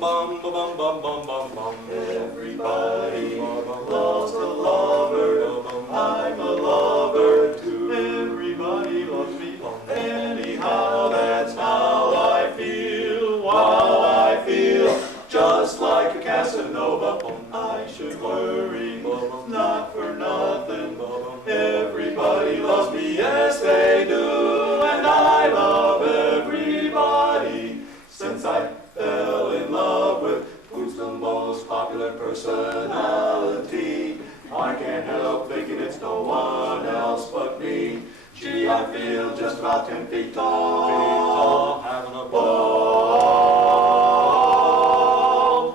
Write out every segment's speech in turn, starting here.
bum bum bum bum bum bum. Everybody loves a lover. I'm a lover too. Everybody loves me. Anyhow, that's how I feel. While I feel just like a Casanova, I should worry not for nothing. Everybody loves me, yes they do, and I love everybody. Since I fell in love with who's the most popular personality, I can't help thinking it's no one else but me. Gee, I feel just about 10 feet tall, having a ball.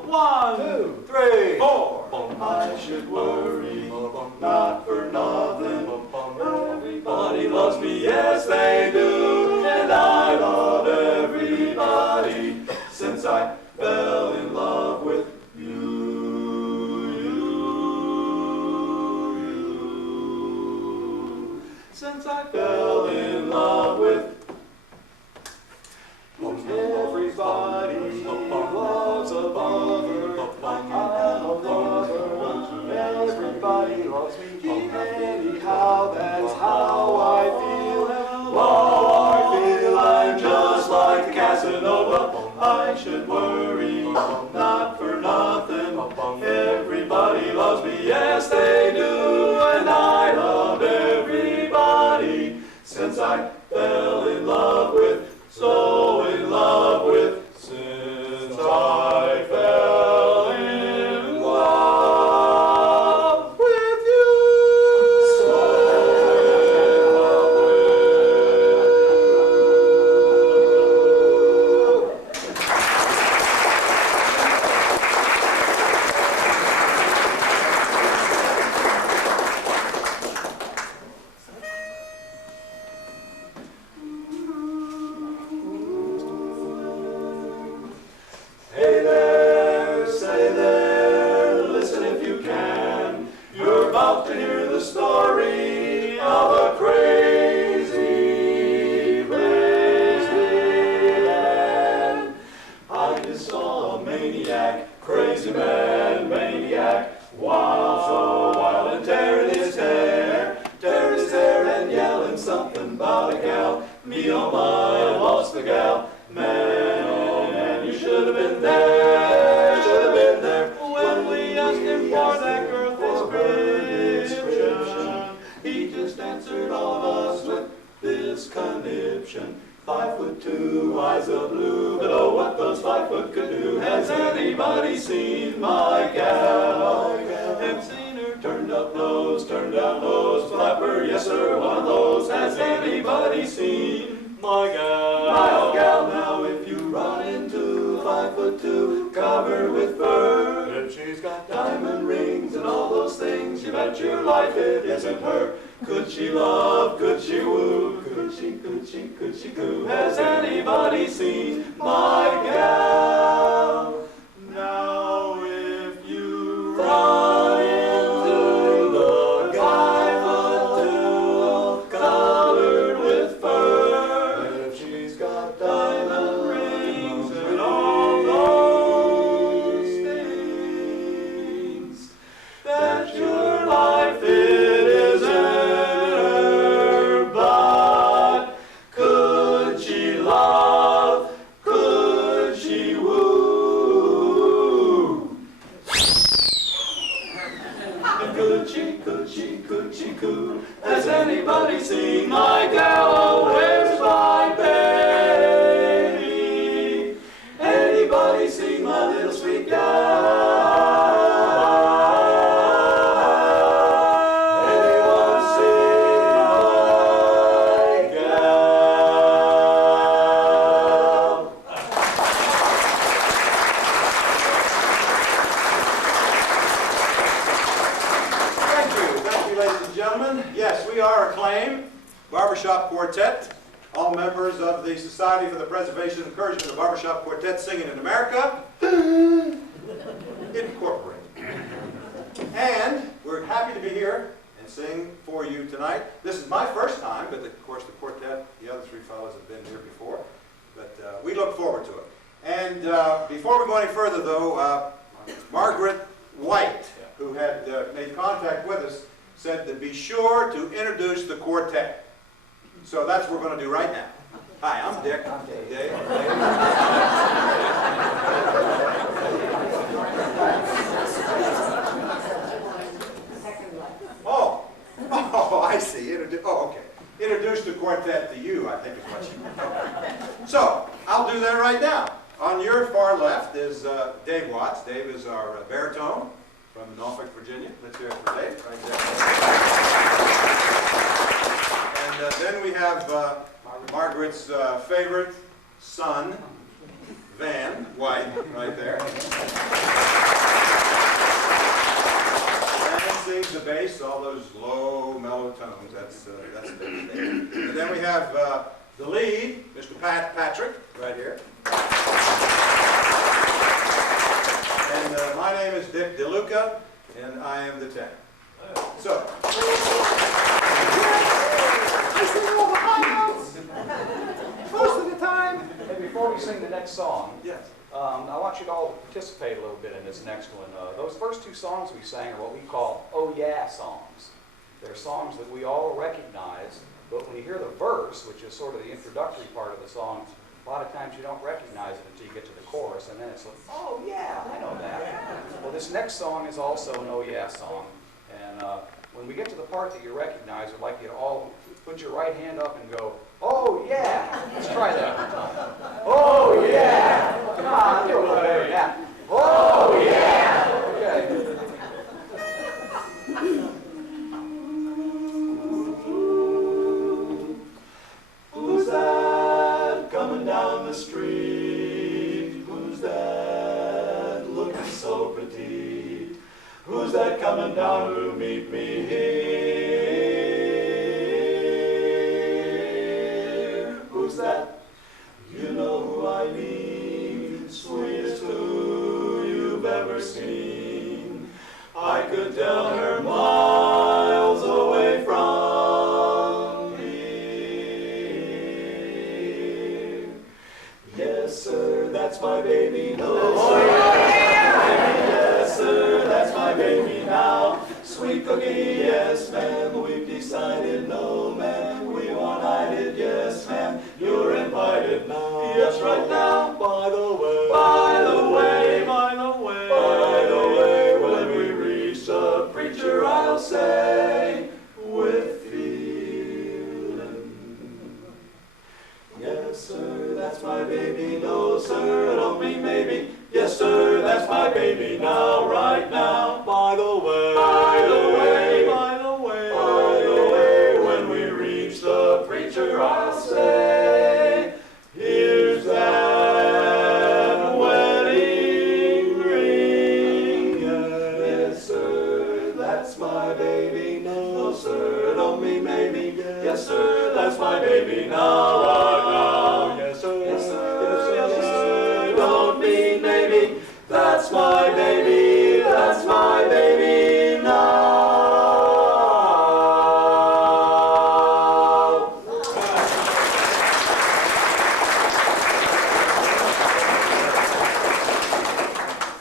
1, 2, 3, 4. I should worry not for nothing. Everybody loves me, yes they do, and I love everybody. Since I fell in love with you. Since I fell in love with everybody loves a lover. I'm a lover. Everybody loves me. Anyhow, that's how I feel. While I feel I'm just like a Casanova, I should worry not for nothing. Everybody loves me, yes they do, and I love everybody. Since I fell in love with, so in love with, since I fell in love with you. So in love Hey there, say there, listen if you can. You're about to hear the story of a crazy, crazy man. I just saw a maniac, crazy man, maniac, wild, so wild and tearing his hair and yelling something about a gal. Me oh my, I lost the gal, man, oh man, you should have been there, when we asked him for that girl's description. He just answered all of us with this conniption. 5'2", eyes of blue, but oh, what those 5 foot could do. Has anybody seen my gal? Have seen her turned up nose, turned down nose, flapper, yes sir, one of those. Has anybody seen my gal? My old gal. Now if you run into 5'2", covered with fur, if she's got diamond rings and all those things, you bet your life it isn't her. Could she love, could she woo, could she coo? Has anybody seen my gal? Now if you run into the guy 5'2", covered with fur, if she's got diamond rings and all those things, that your life it isn't her. But could she love, could she woo? And could she coo? Has anybody seen my gal? Oh, where's my baby? Anybody seen my little sweet gal? Anyone seen my gal? Thank you, ladies and gentlemen. Yes, we are Acclaim, Barbershop Quartet, all members of the Society for the Preservation and Encouragement of Barbershop Quartet Singing in America, Incorporated. And we're happy to be here and sing for you tonight. This is my first time, but of course the quartet, the other three fellows have been here before, but we look forward to it. And before we go any further, though, Margaret White, who had made contact with us, said to be sure to introduce the quartet. So that's what we're going to do right now. Hi, I'm Dick. I'm Dave. Oh, I see. Okay. Introduce the quartet to you, I think is what she meant. Okay. So, I'll do that right now. On your far left is Dave Watts. Dave is our baritone from Norfolk, Virginia. Let's hear it for Dave, right there. And then we have Margaret's favorite son, Van White, right there. And sings the bass, all those low, mellow tones. That's Dave. And then we have the lead, Mr. Patrick, right here. And my name is Dick DeLuca, and I am the tenor. So, I sing all the high notes most of the time. And before we sing the next song, Yes. I want you to all participate a little bit in this next one. Those first two songs we sang are what we call "Oh Yeah" songs. They're songs that we all recognize, but when you hear the verse, which is sort of the introductory part of the song, a lot of times you don't recognize it until you get to the chorus, and then it's like, oh yeah, I know that. Well, this next song is also an "Oh Yeah" song, and when we get to the part that you recognize, I'd like you to all put your right hand up and go, "Oh yeah!" Let's try that one time. Oh yeah! Come on, do it better. Yeah. Oh yeah! Okay. Who's that coming down the street? Who's that looking so pretty? Who's that coming down to meet me here? Who's that? You know who I mean, sweetest who you've ever seen. I could tell her miles away from here. Yes, sir, that's my baby. No, yes, sir, that's my baby now. Sweet cookie, yes, ma'am, we've decided. No, ma'am, we won't hide it. Yes, ma'am, you're invited now. Yes, right now. By the way, by the way, by the way, by the way, when we reach the preacher, I'll say with feeling. Yes, sir, that's my baby. No, sir, I don't mean maybe. Yes, sir, that's my baby now, right now. By the way, by the way, by the way, by the way, when we reach the preacher, I'll say, here's that wedding ring. Yes, sir, that's my baby. No, sir, don't mean maybe. Yes, sir, that's my baby now, right now. Yes, sir, yes, sir, yes, sir, don't mean maybe. That's my baby, that's my baby now.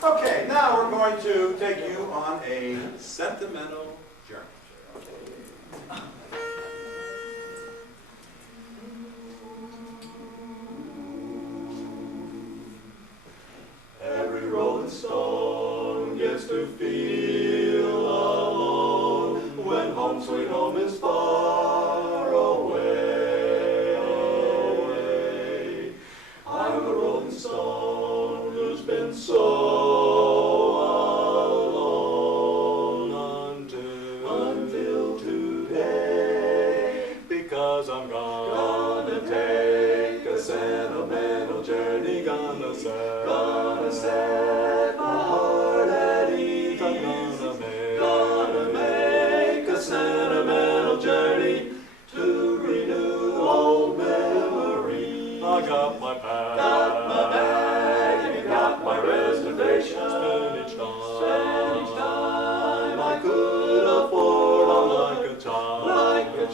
Okay, now we're going to take you on a sentimental journey. Every rolling stone gets to feel alone when home sweet home is far away, away. I'm a rolling stone who's been so alone until today, because I'm gonna take a sentimental journey, gonna set my heart at ease. I'm gonna make a sentimental journey to renew old memories. I got my bag, and got my reservation. Spend each time I could afford, I'm like a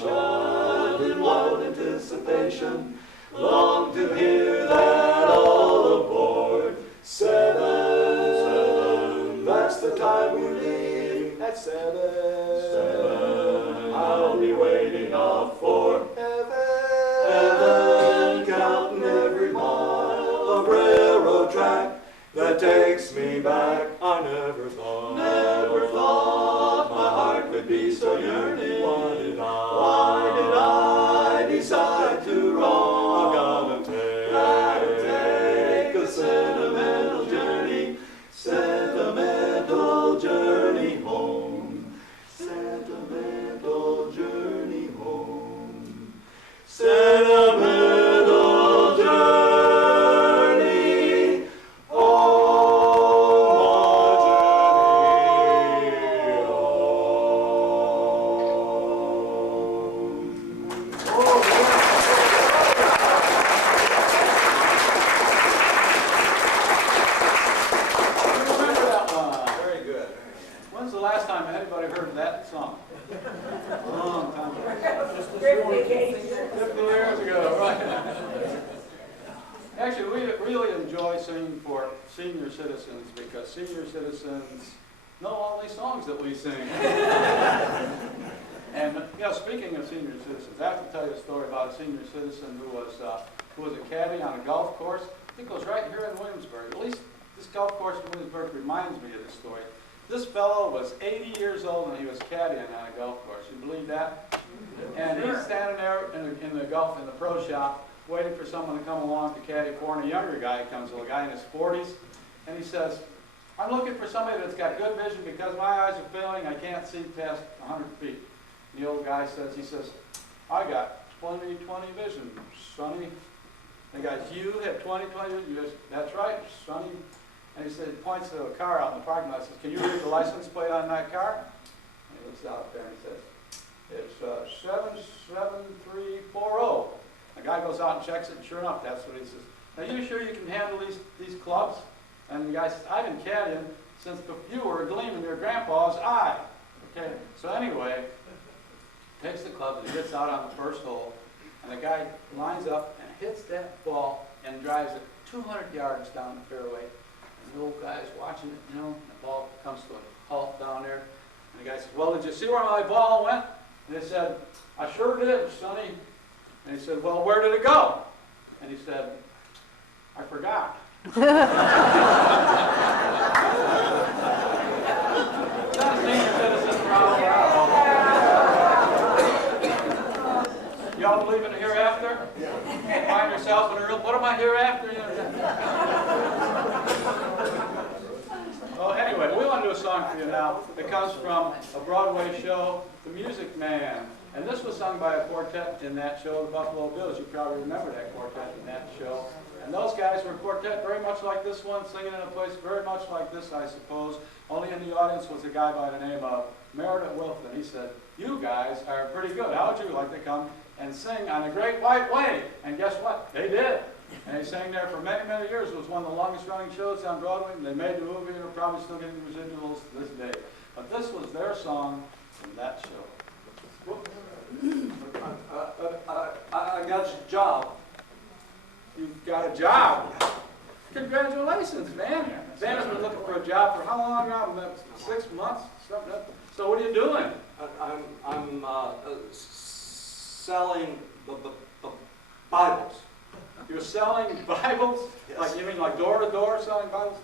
child in wild anticipation, long to hear that all aboard. at 7. I'll be waiting out for heaven, counting every mile of railroad track that takes me back. I never thought My heart could be so yearning. Why did I decide to roam? I've gotta Take a sentimental journey home. Sentimental journey home. Sentimental journey Remember that one? Very good. When's the last time anybody heard that song? A long time ago. 50 years ago, right? Actually, we really enjoy singing for senior citizens because senior citizens know all these songs that we sing. And speaking of senior citizens, I have to tell you a story about a senior citizen who was a caddy on a golf course. I think it was right here in Williamsburg. At least this golf course in Williamsburg reminds me of this story. This fellow was 80 years old and he was caddying on a golf course. You believe that? And he's standing there in the pro shop waiting for someone to come along to caddy for him. A younger guy comes, a guy in his 40s, and he says, I'm looking for somebody that's got good vision because my eyes are failing. I can't see past 100 feet. And the old guy says, I got 20/20 vision, Sonny. The guy, you have 20/20 vision? That's right, Sonny. And he said, points to a car out in the parking lot and says, can you read the license plate on that car? And he looks out there and he says, it's 77340. The guy goes out and checks it, and sure enough, that's what he says. Now, you sure you can handle these clubs? And the guy says, I've been caddying since you were a gleam in your grandpa's eye. Okay, so anyway, takes the clubs and gets out on the first hole, and the guy lines up and hits that ball and drives it 200 yards down the fairway. And the old guy's watching it, and the ball comes to a halt down there. And the guy says, well, did you see where my ball went? And they said, I sure did, Sonny. And he said, well, where did it go? And he said, I forgot. Y'all believe in the hereafter? Find yourself in a real, what am I hereafter? Well, anyway, we want to do a song for you now that comes from a Broadway show, The Music Man. And this was sung by a quartet in that show, the Buffalo Bills. You probably remember that quartet in that show. And those guys were a quartet very much like this one, singing in a place very much like this, I suppose. Only in the audience was a guy by the name of Meredith Wilson. He said, you guys are pretty good. How would you like to come and sing on a great white way? And guess what? They did. And he sang there for many, many years. It was one of the longest running shows on Broadway. And they made the movie and are probably still getting residuals to this day. But this was their song from that show. I got a job. You've got a job. Congratulations, man. Dan has been looking for a job for how long now? 6 months? Something. So what are you doing? I'm selling Bibles. You're selling Bibles? Yes. Like, you mean like door to door selling Bibles?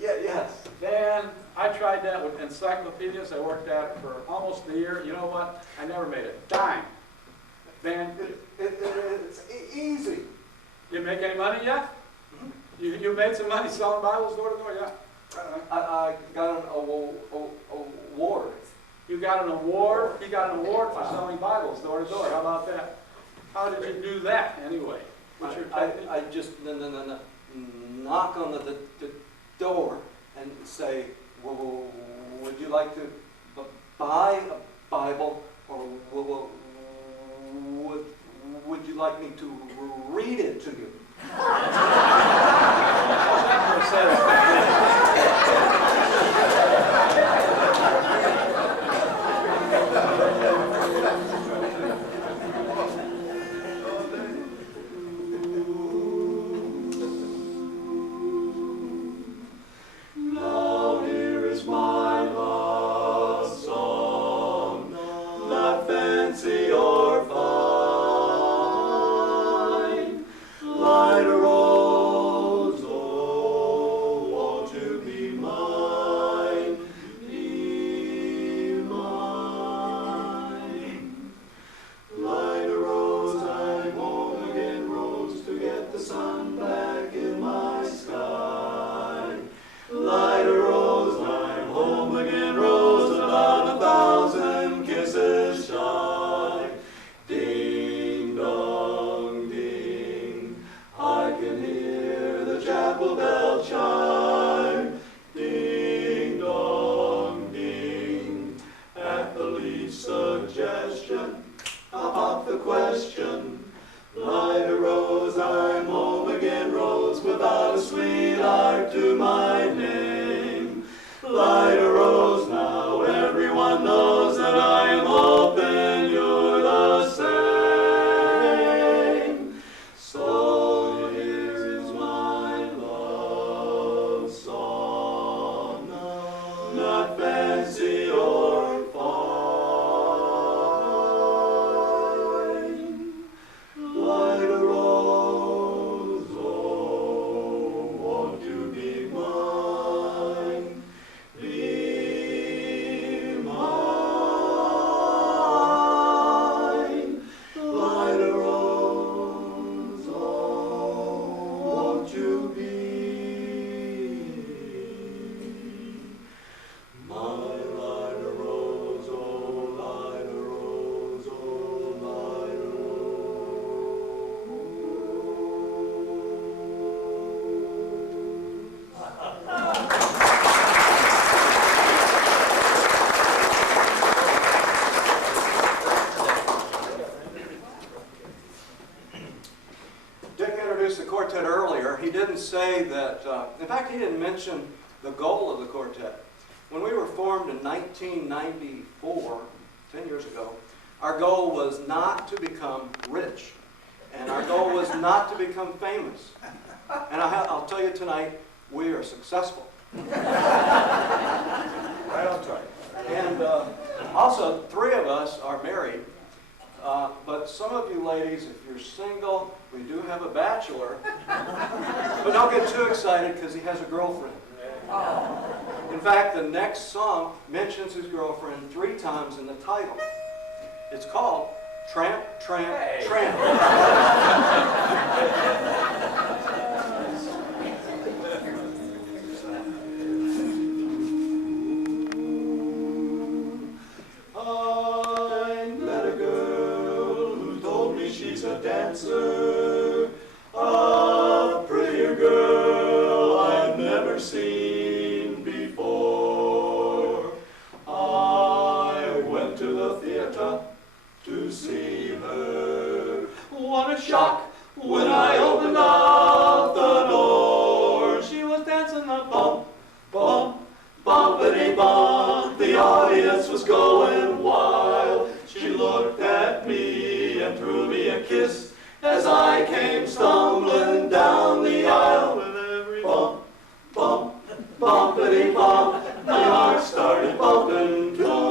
Yes. Dan, I tried that with encyclopedias. I worked at it for almost a year. You know what? I never made a dime. Dan, It's easy. you make any money yet? You made some money selling Bibles door to door, yeah? I got an award. You got an award? You got an award for selling Bibles door to door. How about that? How did you do that anyway? What's your technique? I just knock on the door and say, well, would you like to buy a Bible, or would you like me to read it to you? Now here is my last that, in fact, he didn't mention the goal of the quartet. When we were formed in 1994, 10 years ago, our goal was not to become rich. And our goal was not to become famous. And I'll tell you tonight, we are successful. Right on track. And also, 3 of us are married. But some of you ladies, if you're single, we do have a bachelor. But don't get too excited because he has a girlfriend. In fact, the next song mentions his girlfriend 3 times in the title. It's called Tramp, Tramp, Tramp. I met a girl who told me she's a dancer, a prettier girl I've never seen before. I went to the theater to see her. What a shock when I opened up the door. She was dancing the bump, bump, bumpity bump. The audience was going wild. She looked at me and threw me a kiss as I came stumbling down the aisle. With every bump, bump, bumpity bump, my heart started bumping too.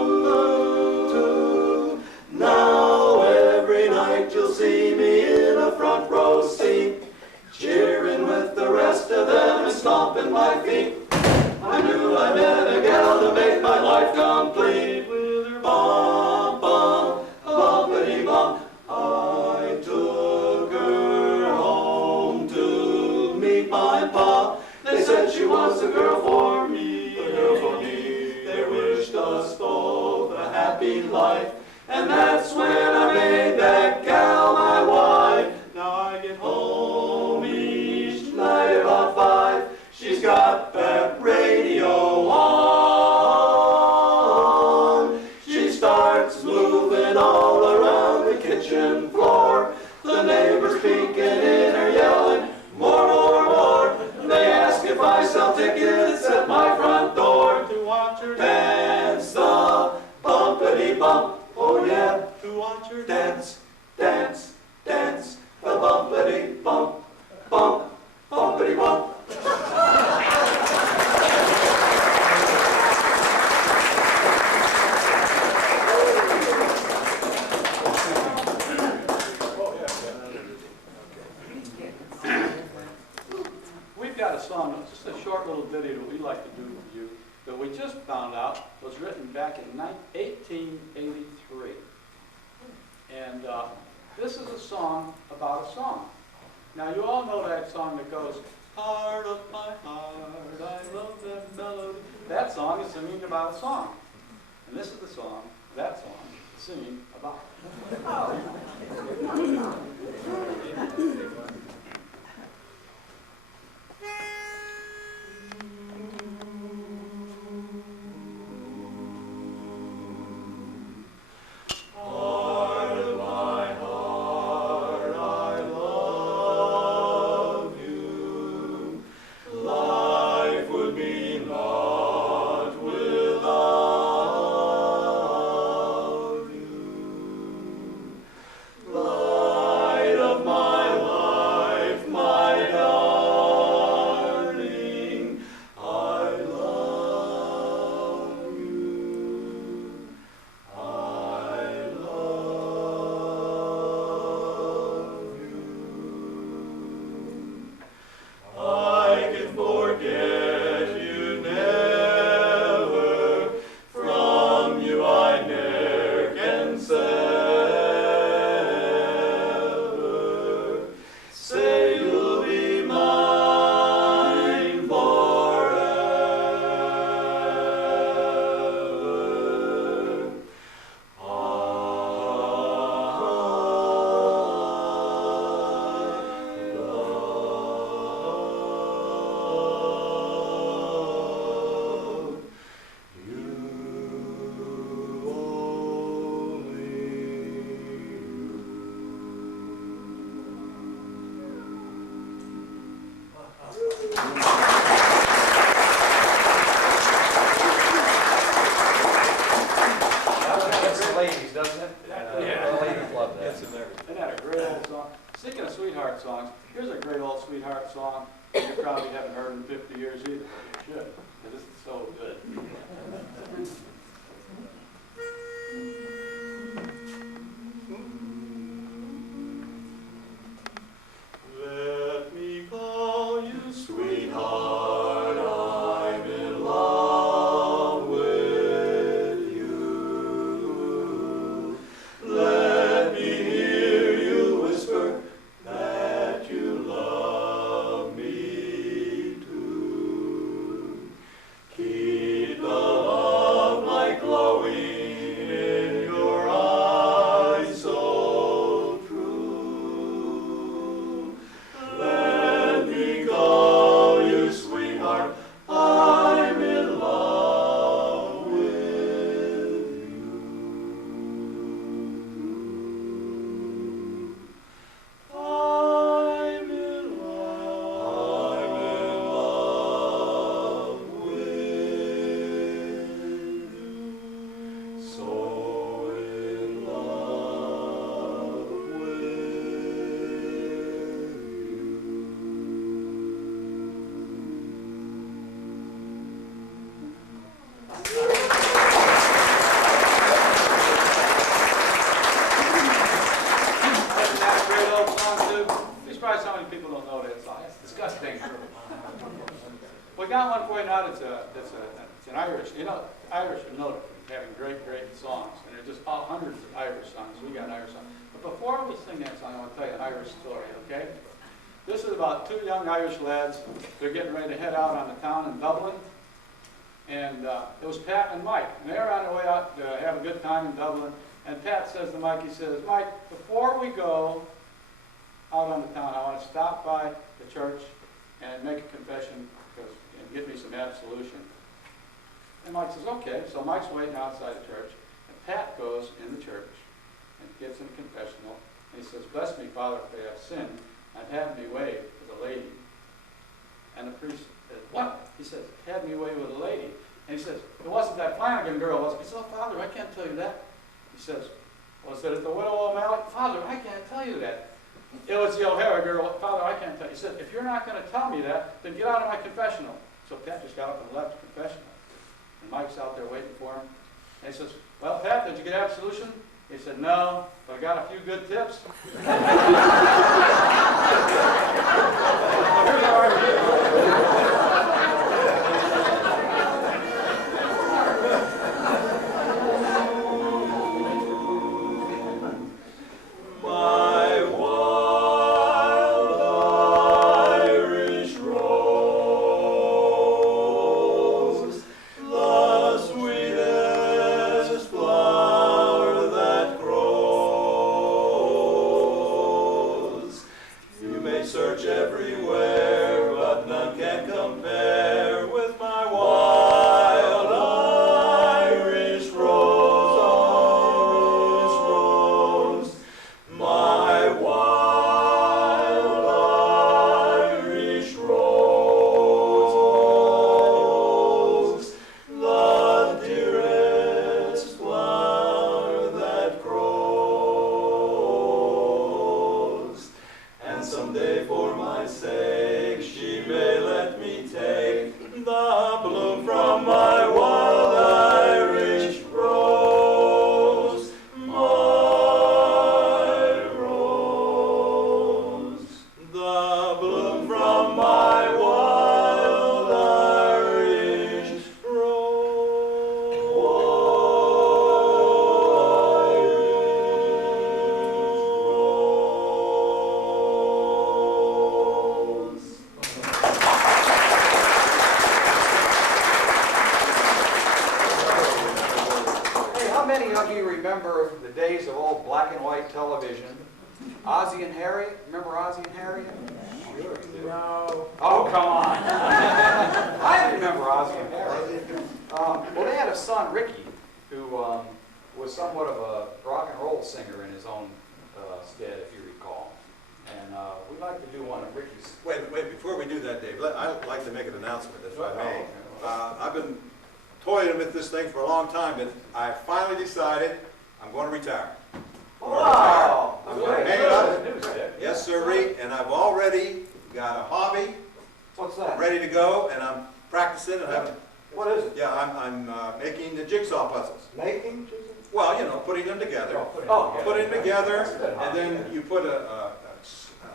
Now every night you'll see me in a front row seat, cheering with the rest of them and stomping my feet. I knew I met a gal to make my life complete. With her bump, bump, bumpity bump, I took her home to meet my pa. They said she was the girl for me, the girl for me. They wished us both a happy life, and that's when I made that gal my wife. Now I get home each night about 5. She's got that radio on. She starts moving all around the kitchen floor. The neighbors peeking in her yelling, more, more, more. They ask if I sell tickets at my front door to watch her dance the bumpity bump. Oh yeah, to watch her dance, dance, dance the bumpity bump, bump, bumpity bump. We've got a song, just a short little ditty that we like to do for you, that we just found out was written back in 1883. And this is a song about a song. Now you all know that song that goes, heart of my heart, I love that melody. That song is singing about a song. And this is the song, that song, is singing about. Heart of my heart, I love you. Life would be naught without you. Light of my life. that song. You probably haven't heard in 50 years either, but you should, because it's so good. Let me call you sweetheart, I'm in love with you. Let me hear you whisper that you love me too. Keep the love light glowing in your eyes so true. Let me call you sweetheart, I'm in love with you. I'm in love with you. So in love with Isn't that a great old song too? Be surprised how many people don't know that song. It's disgusting. We got one for you now that's an Irish. You know, Irish are noted for having great songs, and there's just all hundreds of Irish songs. We got an Irish song. But before we sing that song, I want to tell you an Irish story, okay? This is about two young Irish lads. They're getting ready to head out on the town in Dublin. And it was Pat and Mike. And they were on their way out to have a good time in Dublin. And Pat says to Mike, he says, Mike, before we go out on the town, I want to stop by the church and make a confession and get me some absolution. And Mike says, okay. So Mike's waiting outside the church. And Pat goes in the church and gets in the confessional. And he says, bless me, Father, if I have sinned. I've had me way with a lady. And the priest says, what? He says, had me away with a lady. And he says, it wasn't that Flanagan girl, was it? He says, oh, Father, I can't tell you that. He says, was it the widow O'Malley? Father, I can't tell you that. It was the O'Hara girl. Father, I can't tell you. He said, if you're not going to tell me that, then get out of my confessional. So Pat just got up and left the confessional. And Mike's out there waiting for him. And he says, well, Pat, did you get absolution? He said, no, but I got a few good tips. Here's our my wild Irish rose, the sweetest flower that grows. You may search everywhere, but none can compare with my wild Irish rose, my wild Irish rose, the dearest flower that grows. And someday for my sake she may let me take the bloom from my wild Irish rose, my rose, the bloom from my wild Irish rose. Hey, how many of you remember the days of old black and white television? Ozzie and Harry? Remember Ozzie and Harry? Sure you do. No. Oh, come on. I remember Ozzie and Harry. Well, they had a son, Ricky, who was somewhat of a rock and roll singer in his own stead, if you recall. And we'd like to do one of Ricky's. Wait, before we do that, Dave, I'd like to make an announcement, if I may. Oh, I've been toying with this thing for a long time, but I finally decided I'm going to retire. Wow! I'm going to hang it up. Good news, Dick. Yes, sirree, and I've already got a hobby What's that? ready to go, and I'm practicing and having, What is it? yeah, I'm making the jigsaw puzzles. Making? Well, you know, putting them together. Oh, Put it together, and then you put a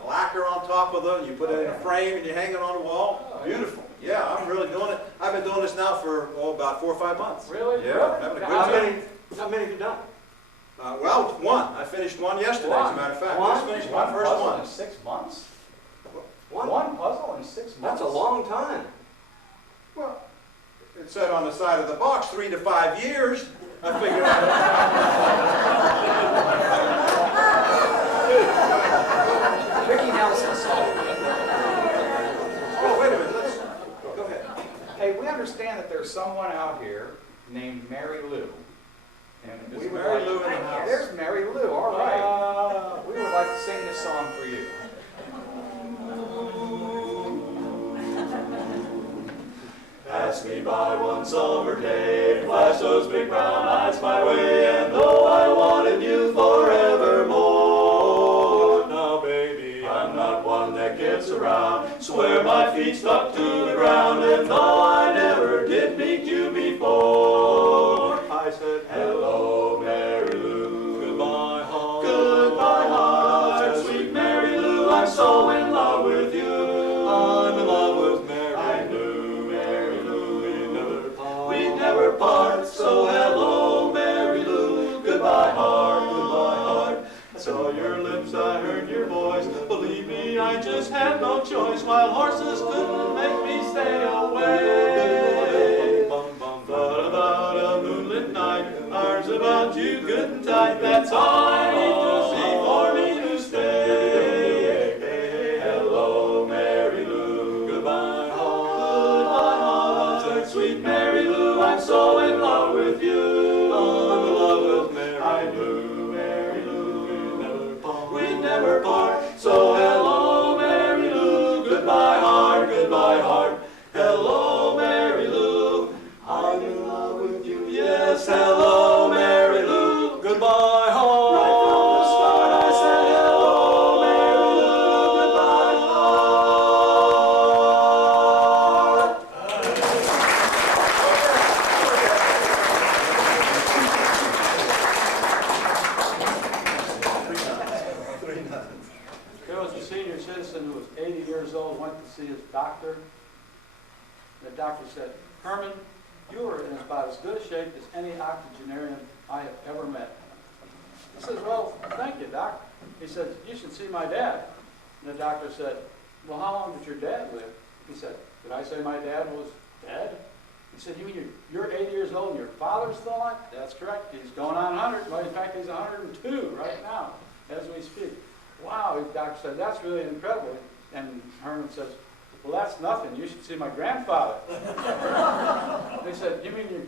lacquer on top of them, you put it in a frame, and you hang it on the wall. Beautiful. Yeah, I'm really doing it. I've been doing this now for, about 4 or 5 months. Really? Yeah, having a good How time. many have you done? Well, one. I finished one yesterday, as a matter of fact. One? Just finished my first puzzle one. in 6 months? One? One puzzle in 6 months? That's a long time. Well, it said on the side of the box, 3 to 5 years. I figured out. Ricky Nelson solved it. Oh, wait a minute. Go ahead. Hey, we understand that there's someone out here named Mary Lou. And Is we would Mary like- Lou in the house? There's Mary Lou, all right. We would like to sing this song for you. Pass me by one summer day, flash those big brown eyes my way, and though I wanted you forevermore, now baby, I'm not one that gets around, swear my feet stuck to the ground, and though I never did meet you before, I said, hello, Mary Lou, goodbye, heart, sweet Mary Lou, I'm so in love with you, I'm in love with Mary Lou, we never part, so hello, Mary Lou, goodbye, heart, I saw your lips, I heard your voice, believe me, I just had no choice, while horses couldn't make me stay away. But about a moonlit night, arms about you good and tight, that's all I need to see for me to stay. Hello, Mary Lou, goodbye, heart, sweet Mary Lou, I'm so in love with you. I'm in love with Mary Lou, we never part, so hello, Mary Lou, goodbye, heart, hello, Mary Lou, I'm in love with you, yes, hello, Mary Lou, goodbye, heart. Right from the start I said hello, Mary Lou, goodbye, There was a senior citizen who was 80 years old, went to see his doctor. The doctor said, Herman, you are in about as good a shape as any octogenarian I have ever met. He says, well, thank you, doc. He says, you should see my dad. And the doctor said, well, how long did your dad live? He said, did I say my dad was dead? He said, you mean you're 80 years old and your father's still alive? That's correct. He's going on 100. Well, in fact, he's 102 right now as we speak. Wow, the doctor said, that's really incredible. And Herman says, well, that's nothing. You should see my grandfather. They said, you mean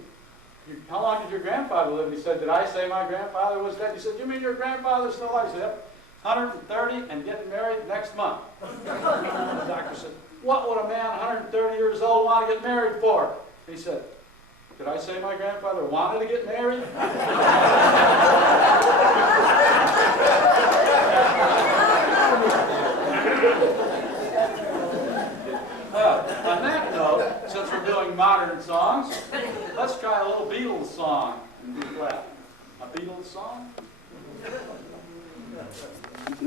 how long did your grandfather live? He said, did I say my grandfather was dead? He said, you mean your grandfather's still alive? He said, yep, 130 and getting married next month. The doctor said, what would a man 130 years old want to get married for? He said, did I say my grandfather wanted to get married? On that note, since we're doing modern songs, let's try a little Beatles song in B flat. A Beatles song?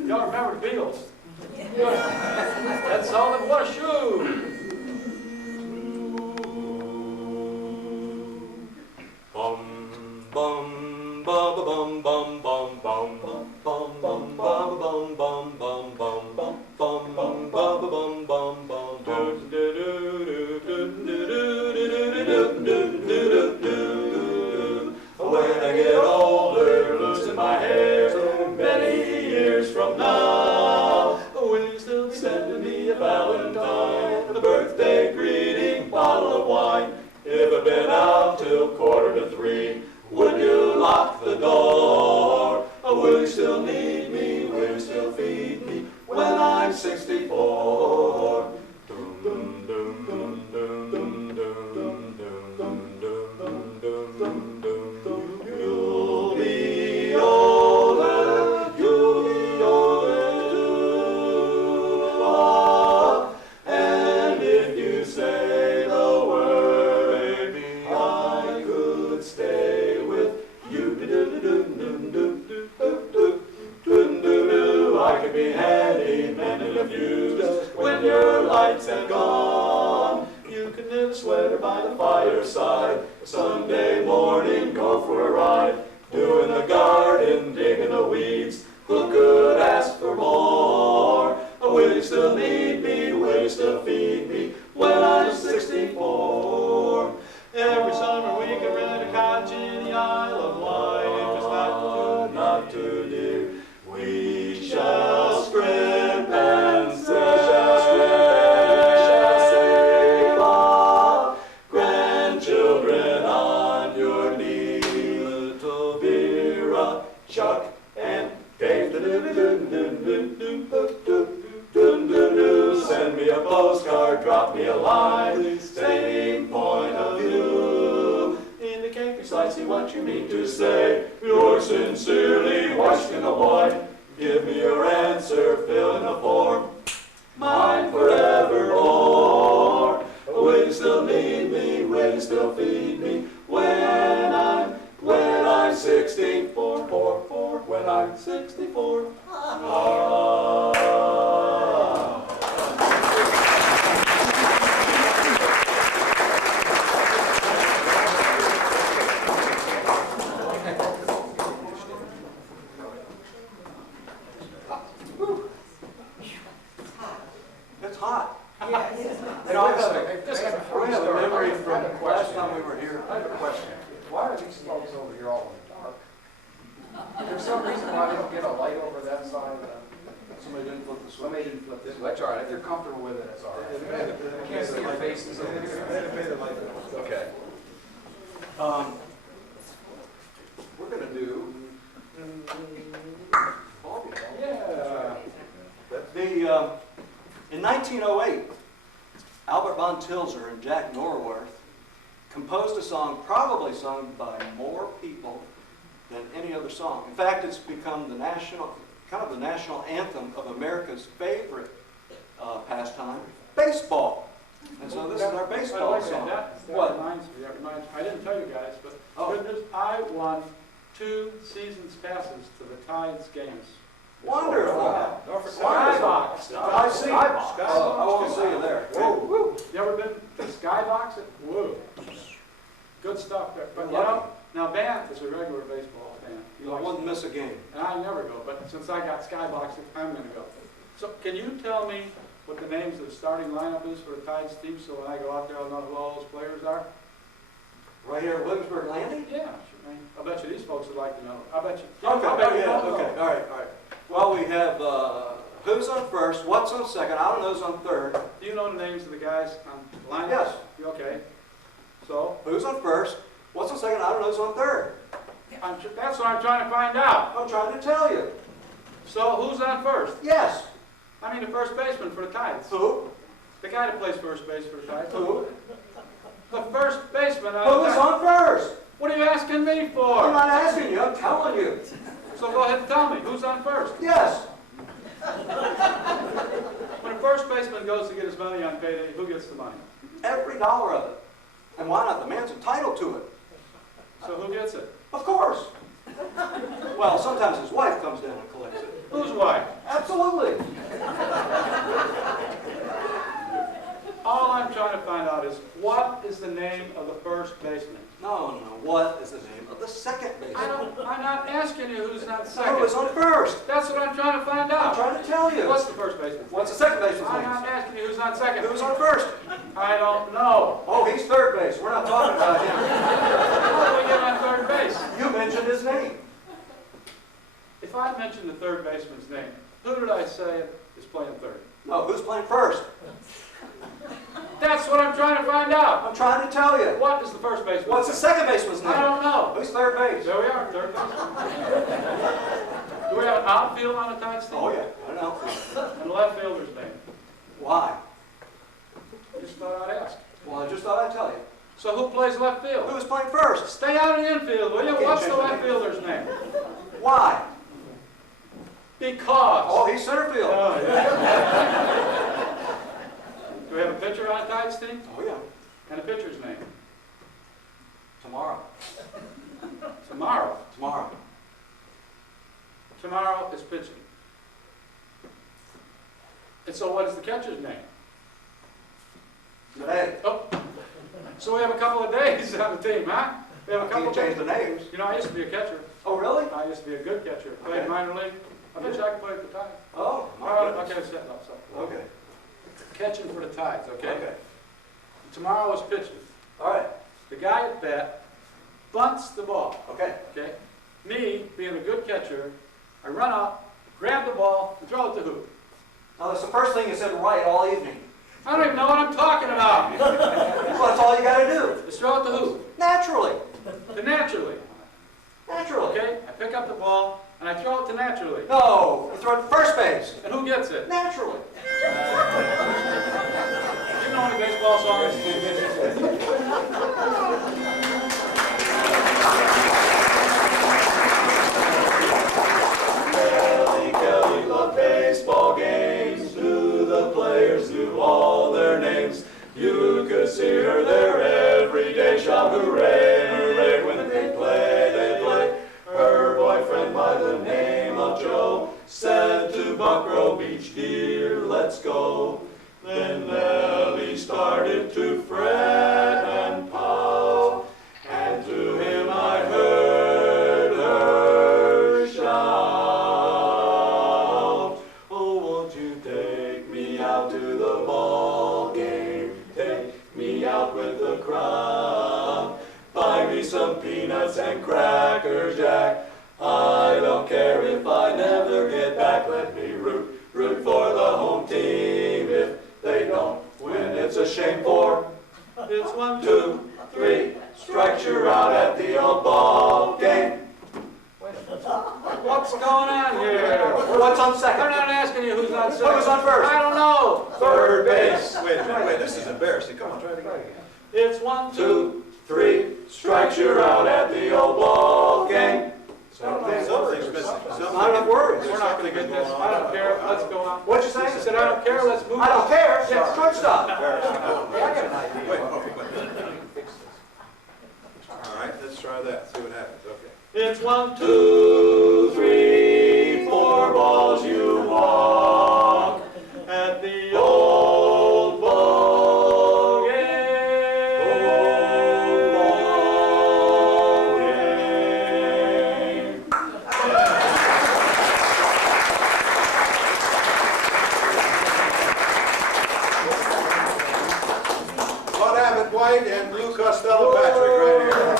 Y'all remember the Beatles? Good. Let's tell them what a shoe! Bum bum ba ba bum bum bum bum bum bum ba ba bum bum bum bum bum bum bum ba ba bum bum bum bum do do do do do do. When I get older, losing my hair, many years from now, will you still be sending me a valentine, a birthday greeting, bottle of wine? If I've been out till 2:45, would you lock the door? Or will you still need me? Will you still feed me when I'm 64? Dum, dum, dum, dum, dum, dum, dum, dum, dum, dum, dum, dum, dum. You'll be older, you'll be older too. Oh, fireside. Sunday morning, go for a ride. Doing the garden, digging the weeds. Who could ask for more? Will you still need me? Will you still feed me when I'm 64? Every summer we can rent a cottage in the Isle of Wight. If it's not too dear, we shall scrimp and save our grandchildren on your knee. Little Vera, Chuck, and Dave. Send me a postcard, drop me a line, stating point of view. Indicate precisely what you mean to say. Yours sincerely, Washington Boy. Give me your answer, fill in a form. Mine forevermore. Will you still need me? Will you still feed me when I'm 64? When I'm 64. It's hot. Yes. You know, I have a memory from last time we were here. I have a question. Why are these folks over here all in the dark? Is there some reason why they don't get a light over that side? Somebody didn't flip the switch. Somebody didn't flip this. That's all right. If you're comfortable with it, that's all right. I can't see your faces over here. Okay. We're going to do. Yeah. In 1908, Albert von Tilzer and Jack Norworth composed a song probably sung by more people than any other song. In fact, it's become the national anthem of America's favorite pastime, baseball. And so this is our baseball song. That What? reminds me, I didn't tell you guys, but Oh. goodness, I won 2 seasons passes to the Tides games. Wonderful. Skybox. I see. Skybox. I won't see you there. Whoa. You ever been to Skybox? Whoa. Good stuff there. But you know, now Van is a regular baseball fan. He I likes wouldn't to- miss a game. And I never go, but since I got Skybox, I'm going to go. So can you tell me what the names of the starting lineup is for the Tides team, so when I go out there, I'll know who all those players are? Right here at Williamsburg Landing? Yeah, sure, man. I bet you these folks would like to know. I bet you. Okay, I bet you yeah, don't know. okay, all right. Well, we have who's on first, what's on second, I don't know who's on third. Do you know the names of the guys on the lineup? Yes. Okay. So, Who's on first, what's on second, I don't know who's on third. that's what I'm trying to find out. I'm trying to tell you. So, who's on first? Yes. I mean the first baseman for the Tides. Who? The guy that plays first base for the Tides. Who? The first baseman on Who the is Tides. on first? What are you asking me I'm for? not asking you, I'm telling you. So go ahead and tell me, who's on first? Yes. When a first baseman goes to get his money on payday, who gets the money? Every dollar of it. And why not? The man's entitled to it. So who gets it? Of course. Well, sometimes his wife comes down and collects it. Whose wife? Absolutely. All I'm trying to find out is, what is the name of the first baseman? No. What is the name of the second baseman? I'm not asking you who's on Who second. is on first? That's what I'm trying to find I'm out. trying to tell you. What's the first baseman? What's the second baseman's I'm name? not asking you who's on second. Who's on first? I don't know. Oh, he's third base. We're not talking about him. How do we get on third base? You mentioned his name. If I mentioned the third baseman's name, who did I say is playing third? No, who's playing first? That's what I'm trying to find out. I'm trying to tell you. What is the first baseman? What's the second baseman's name? I don't know. Who's third base? There we are, third baseman. Do we have an outfield on the Tides team? Oh, yeah. I know. And the left fielder's name? Why? I just thought I'd ask. Well, I just thought I'd tell you. So who plays left field? Who's playing first? Stay out of the infield, will you? Okay, What's the change the left name. fielder's name? Why? Because. Oh, he's center field. Oh, yeah. Do we have a pitcher on the Tides team? Oh, yeah. And a pitcher's name? Tomorrow. Tomorrow. Tomorrow. Tomorrow is pitching. And so what is the catcher's name? Today. Oh. So we have a couple of days on the team, huh? We have a You couple can of change days. the names. You know, I used to be a catcher. Oh, really? I used to be a good catcher. Played Okay. minor league. I bet you I could play at the Tides. Oh, my Okay, goodness. set up, so. Okay. Catching for the Tides, okay? Okay. Tomorrow is pitching. All right. The guy at bat bunts the ball, Okay. okay? Me, being a good catcher, I run out, grab the ball, and throw it to hoop. Now, that's the first thing you said right all evening. I don't even know what I'm talking about. Well, that's all you got to do. Just throw it to hoop. Naturally. To naturally, Naturally. okay? I pick up the ball, and I throw it to naturally. No, you throw it to first base. And who gets it? Naturally. You know any baseball songs? Kelly, Kelly loved baseball games, knew the players, knew all their names. You could see her there every day, shout hooray, hooray, when they play, they play. Her boyfriend by the name of Joe said to Buckrow Beach, dear, let's go. Then Nellie started to fret and pout, and to him I heard her shout, oh, won't you take me out to the ball game, take me out with the crowd, buy me some peanuts and Cracker Jack, I don't care if I never get back, let me root for the home team if they don't win, it's a shame for it's 1, 2, 3 strikes, you're out at the old ball game. What's going on here? What's on I'm second? not asking you who's on second. Who was on first? I don't know. Third base. Wait a minute, wait, this is embarrassing. Come on, try it again. It's 1, 2. 2, 3 strikes, you're out at the old ball game. Something's missing. Not enough words. We're not going to get this. I don't care. Let's go on. What'd you say? I said, I don't care. Let's move on. I don't care. Yes. It's shortstop. Wait, I got an idea. all right, let's try that, see what happens, okay. It's 1, 2, 3, 4 balls you walk at the old ball game. Old ball game. Bud Abbott White and Lou Costello Patrick right here.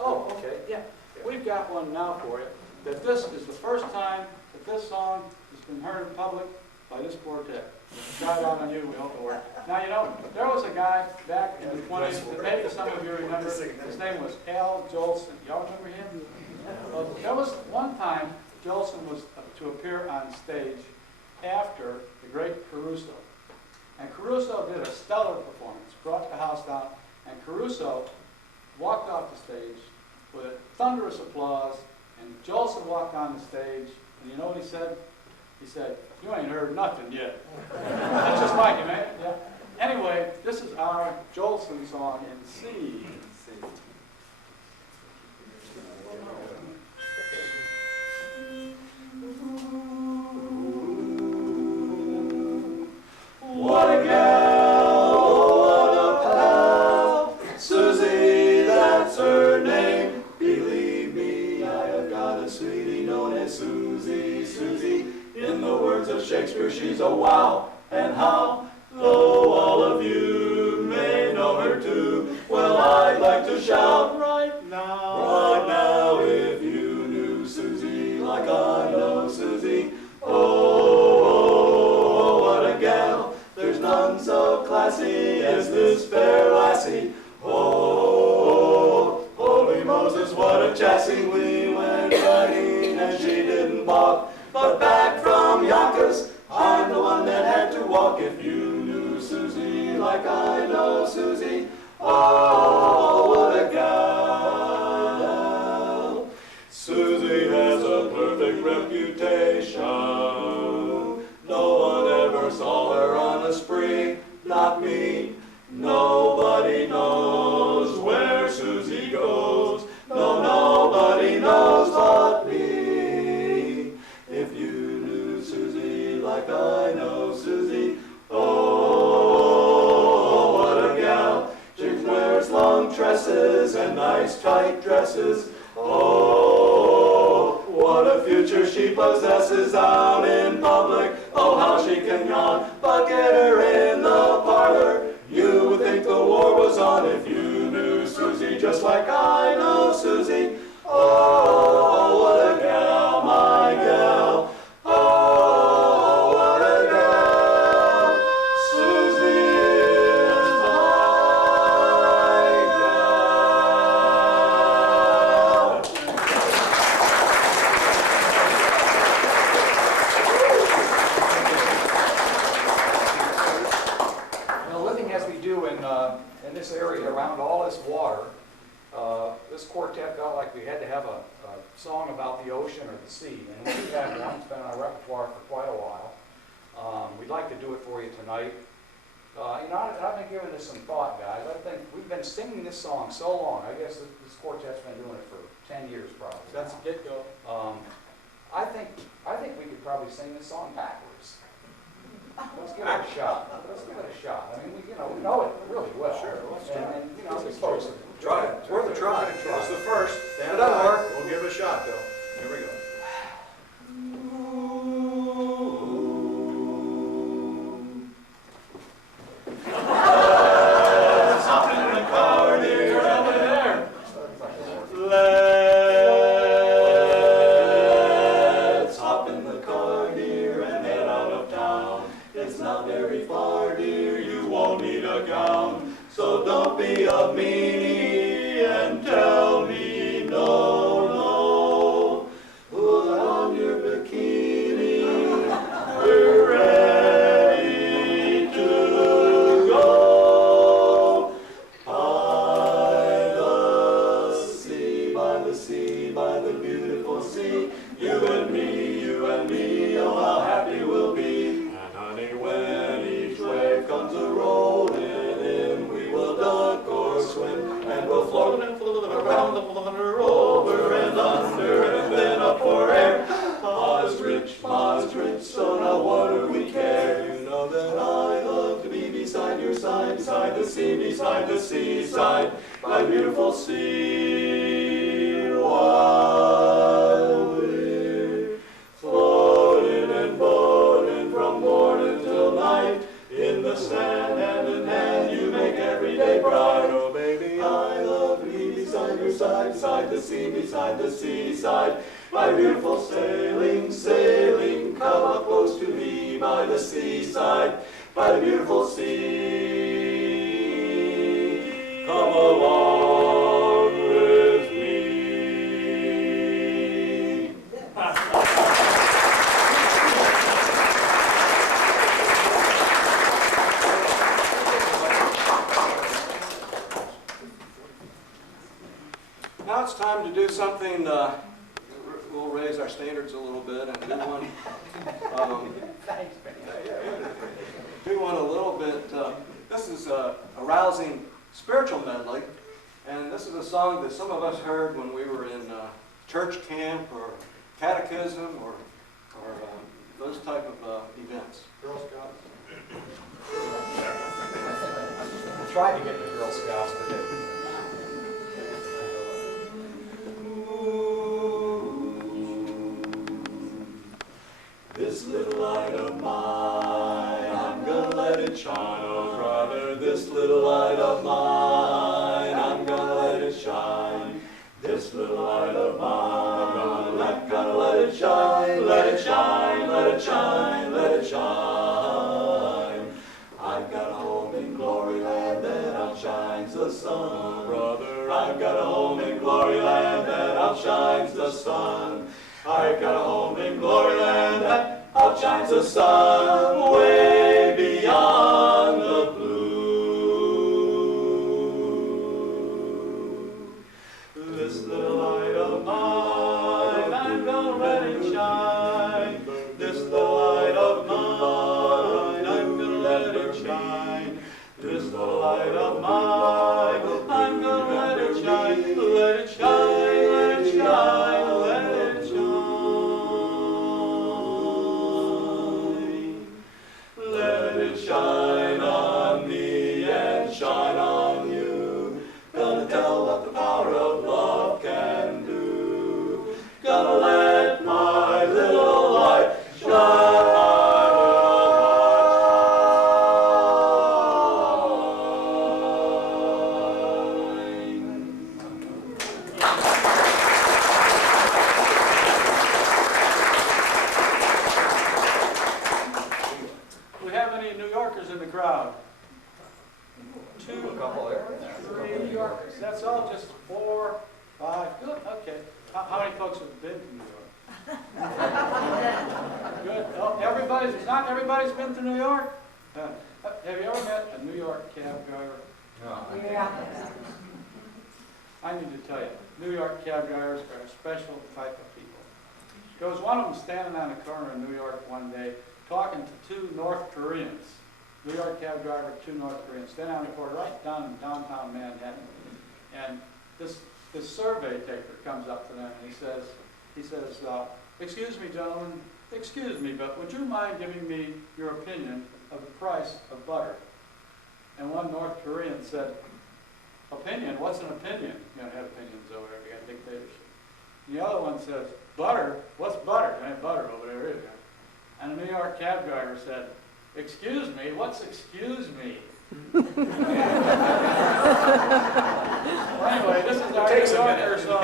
Oh, okay. Yeah. We've got one now for you. That this is the first time that this song has been heard in public by this quartet. Shout out on you. We hope it works. Now, you know, there was a guy back in the 20s that maybe some of you remember. His name was Al Jolson. Y'all remember him? Well, there was one time Jolson was to appear on stage after the great Caruso. And Caruso did a stellar performance, brought the house down, and Caruso walked off the stage with thunderous applause, and Jolson walked on the stage, and you know what he said? He said, you ain't heard nothing yet. That's just like him, eh? Yeah. Anyway, this is our Jolson song in C. What a gal, oh, what a pal, Susie, that's her name. Believe me, I have got a sweetie known as Susie, Susie. In the words of Shakespeare, she's a wow and how. Though all of you may know her too, well, I'd like to shout right now, if you knew Susie like I know Susie. Oh, what a gal, there's none so classy as this fair lassie. Oh, holy Moses, what a chassis. We went riding and she didn't balk. But back from Yonkers, I'm the one that had to walk. If you knew Susie like I know Susie, oh, what a gal. Susie has a perfect reputation. No one ever saw her on a spree, not me. Nobody knows where Susie goes. No, nobody knows but me. If you knew Susie like I know Susie, tight dresses. Oh, what a future she possesses out in public. Oh, how she can yawn, but get her in the parlor. You would think the war was on if you knew Susie just like I know Susie. Oh, what a gal, my gal. Oh, what a gal. Susie is my gal. Well, living as we do in this area around all this water, this quartet felt like we had to have a song about the ocean or the sea, and we've had one. It's been on our repertoire for quite a while. We'd like to do it for you tonight. I've been giving this some thought, guys. I think we've been singing this song so long. I guess this quartet's been doing it for 10 years probably. That's a get-go. I think we could probably sing this song backwards. Let's give it a shot. Let's give it a shot. I mean, we know it really well. Sure, let's try it. And this folks, Try it. It's worth a try. It's the first. Stand It doesn't by. work. We'll give it a shot, though. Here we go. Let's hop in the car, dear. Let's hop in the car, dear, and head out of town. It's not very far, dear. You won't need a gown. So don't be a meanie and tell me no, no. Put on your bikini. We're ready to go. By the sea, by the beautiful sea. You and me, oh how happy we'll be. And honey, when each wave comes a-rolling in, we will duck or swim, and we'll float around the water, over and under, and then up for air. Ma's rich, so now what do we care? You know that I love to be beside your side, beside the seaside, my beautiful sea. While we're floating and boating from morning till night, in the sand, hand in hand, you make every day bright. Oh baby, I love to be beside your side, beside the seaside, my beautiful sailing, come up close to me by the seaside, by the beautiful sea. Come along with me. Now it's time to do something, we'll raise our standards a little bit and do one, do one a little bit. This is a rousing spiritual medley, and this is a song that some of us heard when we were in church camp or catechism or those type of events. Girl Scouts. I tried to get the Girl Scouts, but they This little light of mine, I'm gonna let it shine, oh brother. This little light of mine, I'm gonna let it shine. This little light of mine, I'm gonna let it shine, let it shine, let it shine, let it shine. I've got a home in glory land that outshines the sun, brother. I've got a home in glory land that outshines the sun. I've got a home in glory land that outshines the sun, way beyond the blue. This little light of mine, I'm gonna let it shine. This little light of mine, I'm gonna let it shine. This little light of mine, I'm gonna let it shine. Let it shine, let it shine, let it shine. Let it shine on me and shine on you. Gonna tell what the power of love Yorkers in the crowd? A couple there. 3 New Yorkers. That's all, just 4, 5. Good, okay. How many folks have been to New York? Good. Oh, not everybody's been to New York? Have you ever met a New York cab driver? No. Yeah. I need to tell you, New York cab drivers are a special type of people. There was one of them standing on the corner in New York one day talking to 2 North Koreans. New York cab driver, 2 North Koreans, standing on the corner right down in downtown Manhattan. And this survey taker comes up to them and he says, excuse me, gentlemen, excuse me, but would you mind giving me your opinion of the price of butter? And one North Korean said, opinion? What's an opinion? You don't have opinions over there, you got dictatorship. And the other one says, butter? What's butter? You have butter over there, is there? And the New York cab driver said, excuse me? What's excuse me? Well, anyway, this is our New Yorker song.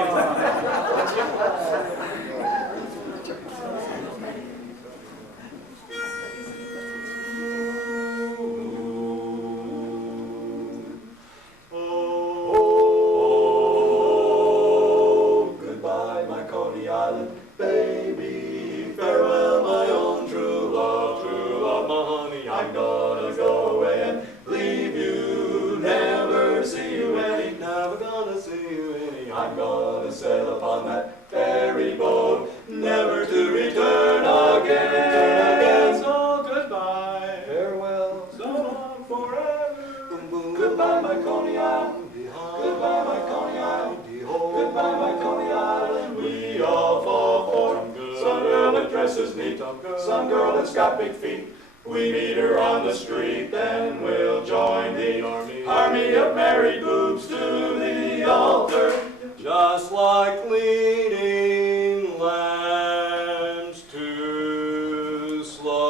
I'm gonna go away and leave you, never see you any, never gonna see you any. I'm gonna sail upon that ferry boat, never to return again. So goodbye, farewell, so long forever. Goodbye, my Coney Island. Goodbye, my Coney Island. Goodbye, my Coney Island. We all fall for some girl that dresses neat, some girl that's got big feet. We meet her on the street, then we'll join the army of married boobs to the altar, just like leading lambs to slaughter.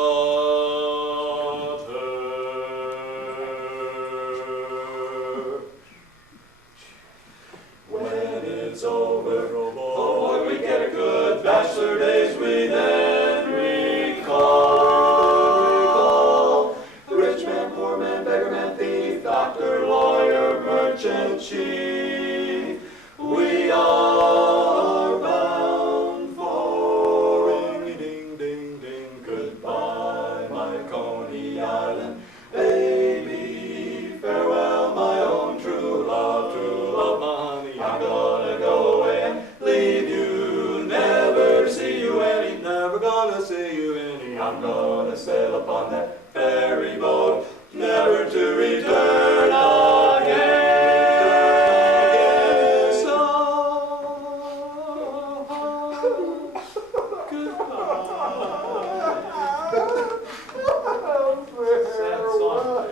When it's over, oh boy, we get a good bachelor days, we then recall. Doctor, lawyer, merchant, chief, we all are bound for ring-a-ding-ding-ding. Goodbye, my Coney Island baby, farewell, my own true love, my honey. I'm gonna go away and leave you, never see you any, never gonna see you any. I'm gonna sail upon that ferry boat, never to return again. So, goodbye. Sad song.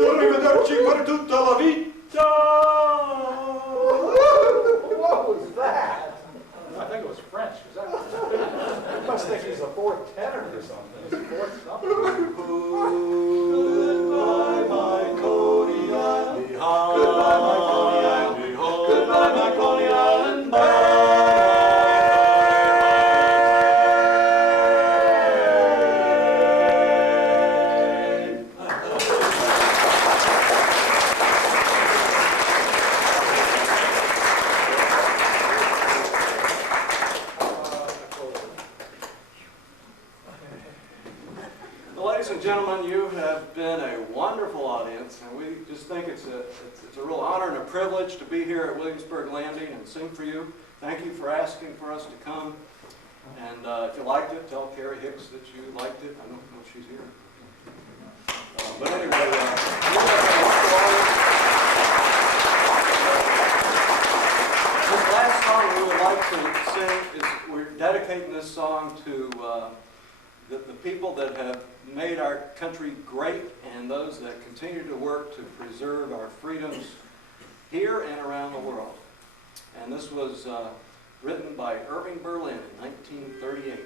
Arrivederci per tutta la vita. What was that? I think it was French. Is that You must think he's a 4th tenor or something. He's 4th something. Goodbye, my Coney Island. Goodbye, my Coney Island. Goodbye, my Coney Island. Ladies and gentlemen, you have been a wonderful audience, and we just think it's a real honor and a privilege to be here at Williamsburg Landing and sing for you. Thank you for asking for us to come. And if you liked it, tell Carrie Hicks that you liked it. I don't know if she's here. But anyway, this last song we would like to sing is, we're dedicating this song to the people that have made our country great and those that continue to work to preserve our freedoms here and around the world. And this was written by Irving Berlin in 1938.